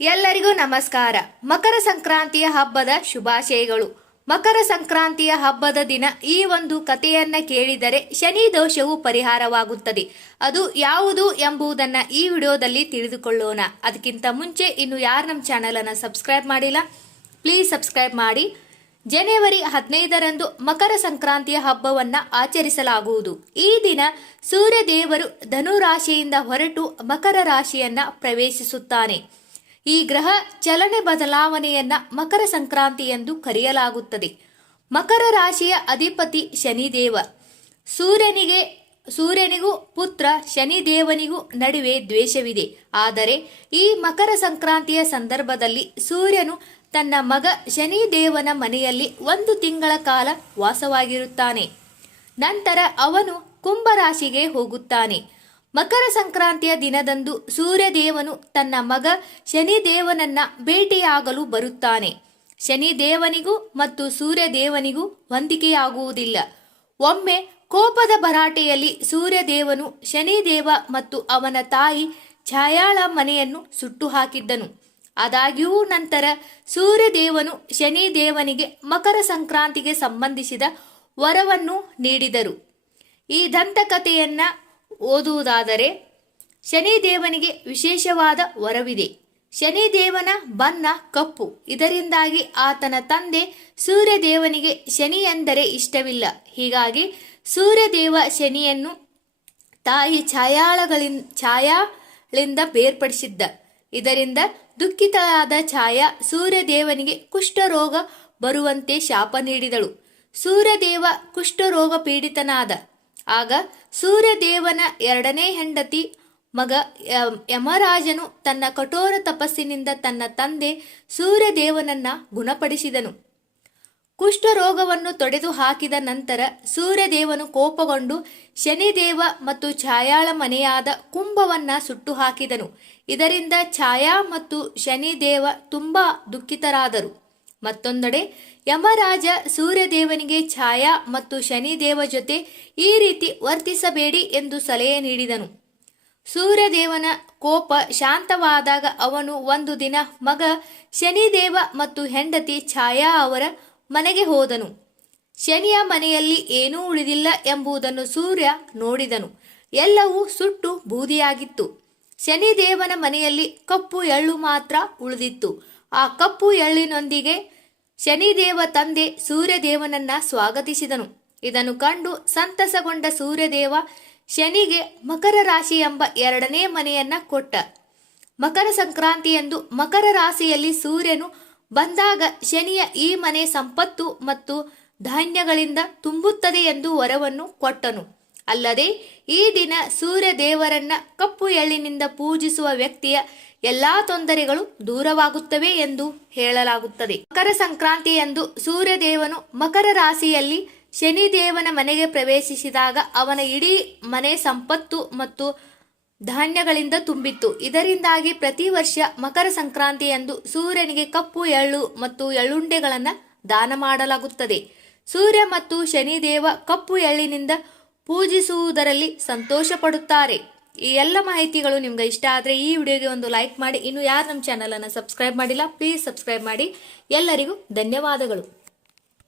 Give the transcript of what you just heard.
ಎಲ್ಲರಿಗೂ ನಮಸ್ಕಾರ. ಮಕರ ಸಂಕ್ರಾಂತಿಯ ಹಬ್ಬದ ಶುಭಾಶಯಗಳು. ಮಕರ ಸಂಕ್ರಾಂತಿಯ ಹಬ್ಬದ ದಿನ ಈ ಒಂದು ಕಥೆಯನ್ನ ಕೇಳಿದರೆ ಶನಿ ದೋಷವು ಪರಿಹಾರವಾಗುತ್ತದೆ. ಅದು ಯಾವುದು ಎಂಬುದನ್ನ ಈ ವಿಡಿಯೋದಲ್ಲಿ ತಿಳಿದುಕೊಳ್ಳೋಣ. ಅದಕ್ಕಿಂತ ಮುಂಚೆ ಇನ್ನು ಯಾರು ನಮ್ಮ ಚಾನೆಲ್ ಅನ್ನು ಸಬ್ಸ್ಕ್ರೈಬ್ ಮಾಡಿಲ್ಲ, ಪ್ಲೀಸ್ ಸಬ್ಸ್ಕ್ರೈಬ್ ಮಾಡಿ. ಜನವರಿ 15ರಂದು ಮಕರ ಸಂಕ್ರಾಂತಿಯ ಹಬ್ಬವನ್ನ ಆಚರಿಸಲಾಗುವುದು. ಈ ದಿನ ಸೂರ್ಯ ದೇವರು ಧನು ರಾಶಿಯಿಂದ ಹೊರಟು ಮಕರ ರಾಶಿಯನ್ನ ಪ್ರವೇಶಿಸುತ್ತಾನೆ. ಈ ಗ್ರಹ ಚಲನೆ ಬದಲಾವಣೆಯನ್ನ ಮಕರ ಸಂಕ್ರಾಂತಿ ಎಂದು ಕರೆಯಲಾಗುತ್ತದೆ. ಮಕರ ರಾಶಿಯ ಅಧಿಪತಿ ಶನಿದೇವ. ಸೂರ್ಯನಿಗೂ ಪುತ್ರ ಶನಿದೇವನಿಗೂ ನಡುವೆ ದ್ವೇಷವಿದೆ. ಆದರೆ ಈ ಮಕರ ಸಂಕ್ರಾಂತಿಯ ಸಂದರ್ಭದಲ್ಲಿ ಸೂರ್ಯನು ತನ್ನ ಮಗ ಶನಿದೇವನ ಮನೆಯಲ್ಲಿ 1 ತಿಂಗಳ ಕಾಲ ವಾಸವಾಗಿರುತ್ತಾನೆ. ನಂತರ ಅವನು ಕುಂಭರಾಶಿಗೆ ಹೋಗುತ್ತಾನೆ. ಮಕರ ಸಂಕ್ರಾಂತಿಯ ದಿನದಂದು ಸೂರ್ಯದೇವನು ತನ್ನ ಮಗ ಶನಿದೇವನನ್ನ ಭೇಟಿಯಾಗಲು ಬರುತ್ತಾನೆ. ಶನಿದೇವನಿಗೂ ಮತ್ತು ಸೂರ್ಯದೇವನಿಗೂ ಹೊಂದಿಕೆಯಾಗುವುದಿಲ್ಲ. ಒಮ್ಮೆ ಕೋಪದ ಭರಾಟೆಯಲ್ಲಿ ಸೂರ್ಯದೇವನು ಶನಿದೇವ ಮತ್ತು ಅವನ ತಾಯಿ ಛಾಯಾಳ ಮನೆಯನ್ನು ಸುಟ್ಟು ಹಾಕಿದ್ದನು. ಆದಾಗ್ಯೂ ನಂತರ ಸೂರ್ಯದೇವನು ಶನಿದೇವನಿಗೆ ಮಕರ ಸಂಕ್ರಾಂತಿಗೆ ಸಂಬಂಧಿಸಿದ ವರವನ್ನು ನೀಡಿದರು. ಈ ದಂತಕಥೆಯನ್ನ ಓದುವುದಾದರೆ, ಶನಿದೇವನಿಗೆ ವಿಶೇಷವಾದ ವರವಿದೆ. ಶನಿದೇವನ ಬಣ್ಣ ಕಪ್ಪು. ಇದರಿಂದಾಗಿ ಆತನ ತಂದೆ ಸೂರ್ಯದೇವನಿಗೆ ಶನಿ ಎಂದರೆ ಇಷ್ಟವಿಲ್ಲ. ಹೀಗಾಗಿ ಸೂರ್ಯದೇವ ಶನಿಯನ್ನು ತಾಯಿ ಛಾಯಾಳಿಂದ ಬೇರ್ಪಡಿಸಿದ್ದ. ಇದರಿಂದ ದುಃಖಿತಳಾದ ಛಾಯಾ ಸೂರ್ಯದೇವನಿಗೆ ಕುಷ್ಠರೋಗ ಬರುವಂತೆ ಶಾಪ ನೀಡಿದಳು. ಸೂರ್ಯದೇವ ಕುಷ್ಠರೋಗ ಪೀಡಿತನಾದ. ಆಗ ಸೂರ್ಯದೇವನ 2ನೇ ಹೆಂಡತಿ ಮಗ ಯಮರಾಜನು ತನ್ನ ಕಠೋರ ತಪಸ್ಸಿನಿಂದ ತನ್ನ ತಂದೆ ಸೂರ್ಯದೇವನನ್ನ ಗುಣಪಡಿಸಿದನು. ಕುಷ್ಠರೋಗವನ್ನು ತೊಡೆದು ಹಾಕಿದ ನಂತರ ಸೂರ್ಯದೇವನು ಕೋಪಗೊಂಡು ಶನಿದೇವ ಮತ್ತು ಛಾಯಾಳ ಮನೆಯಾದ ಕುಂಭವನ್ನ ಸುಟ್ಟು ಹಾಕಿದನು. ಇದರಿಂದ ಛಾಯಾ ಮತ್ತು ಶನಿದೇವ ತುಂಬಾ ದುಃಖಿತರಾದರು. ಮತ್ತೊಂದೆಡೆ ಯಮರಾಜ ಸೂರ್ಯದೇವನಿಗೆ ಛಾಯಾ ಮತ್ತು ಶನಿದೇವ ಜೊತೆ ಈ ರೀತಿ ವರ್ತಿಸಬೇಡಿ ಎಂದು ಸಲಹೆ ನೀಡಿದನು. ಸೂರ್ಯದೇವನ ಕೋಪ ಶಾಂತವಾದಾಗ ಅವನು ಒಂದು ದಿನ ಮಗ ಶನಿದೇವ ಮತ್ತು ಹೆಂಡತಿ ಛಾಯಾ ಅವರ ಮನೆಗೆ ಹೋದನು. ಶನಿಯ ಮನೆಯಲ್ಲಿ ಏನೂ ಉಳಿದಿಲ್ಲ ಎಂಬುದನ್ನು ಸೂರ್ಯ ನೋಡಿದನು. ಎಲ್ಲವೂ ಸುಟ್ಟು ಬೂದಿಯಾಗಿತ್ತು. ಶನಿದೇವನ ಮನೆಯಲ್ಲಿ ಕಪ್ಪು ಎಳ್ಳು ಮಾತ್ರ ಉಳಿದಿತ್ತು. ಆ ಕಪ್ಪು ಎಳ್ಳಿನೊಂದಿಗೆ ಶನಿದೇವ ತಂದೆ ಸೂರ್ಯದೇವನನ್ನ ಸ್ವಾಗತಿಸಿದನು. ಇದನ್ನು ಕಂಡು ಸಂತಸಗೊಂಡ ಸೂರ್ಯದೇವ ಶನಿಗೆ ಮಕರ ರಾಶಿ ಎಂಬ 2ನೇ ಮನೆಯನ್ನ ಕೊಟ್ಟ. ಮಕರ ಸಂಕ್ರಾಂತಿಯಂದು ಮಕರ ರಾಶಿಯಲ್ಲಿ ಸೂರ್ಯನು ಬಂದಾಗ ಶನಿಯ ಈ ಮನೆ ಸಂಪತ್ತು ಮತ್ತು ಧಾನ್ಯಗಳಿಂದ ತುಂಬುತ್ತದೆ ಎಂದು ವರವನ್ನು ಕೊಟ್ಟನು. ಅಲ್ಲದೆ ಈ ದಿನ ಸೂರ್ಯ ದೇವರನ್ನ ಕಪ್ಪು ಎಳ್ಳಿನಿಂದ ಪೂಜಿಸುವ ವ್ಯಕ್ತಿಯ ಎಲ್ಲಾ ತೊಂದರೆಗಳು ದೂರವಾಗುತ್ತವೆ ಎಂದು ಹೇಳಲಾಗುತ್ತದೆ. ಮಕರ ಸಂಕ್ರಾಂತಿಯಂದು ಸೂರ್ಯದೇವನು ಮಕರ ರಾಶಿಯಲ್ಲಿ ಶನಿದೇವನ ಮನೆಗೆ ಪ್ರವೇಶಿಸಿದಾಗ ಅವನ ಇಡೀ ಮನೆ ಸಂಪತ್ತು ಮತ್ತು ಧಾನ್ಯಗಳಿಂದ ತುಂಬಿತ್ತು. ಇದರಿಂದಾಗಿ ಪ್ರತಿ ವರ್ಷ ಮಕರ ಸಂಕ್ರಾಂತಿಯಂದು ಸೂರ್ಯನಿಗೆ ಕಪ್ಪು ಎಳ್ಳು ಮತ್ತು ಎಳ್ಳುಂಡೆಗಳನ್ನು ದಾನ ಮಾಡಲಾಗುತ್ತದೆ. ಸೂರ್ಯ ಮತ್ತು ಶನಿದೇವ ಕಪ್ಪು ಎಳ್ಳಿನಿಂದ ಪೂಜಿಸುವುದರಲ್ಲಿ ಸಂತೋಷ ಪಡುತ್ತಾರೆ. ಈ ಎಲ್ಲ ಮಾಹಿತಿಗಳು ನಿಮ್ಗೆ ಇಷ್ಟ ಆದರೆ ಈ ವಿಡಿಯೋಗೆ ಒಂದು ಲೈಕ್ ಮಾಡಿ. ಇನ್ನು ಯಾರು ನಮ್ಮ ಚಾನಲ್ ಅನ್ನು ಸಬ್ಸ್ಕ್ರೈಬ್ ಮಾಡಿಲ್ಲ, ಪ್ಲೀಸ್ ಸಬ್ಸ್ಕ್ರೈಬ್ ಮಾಡಿ. ಎಲ್ಲರಿಗೂ ಧನ್ಯವಾದಗಳು.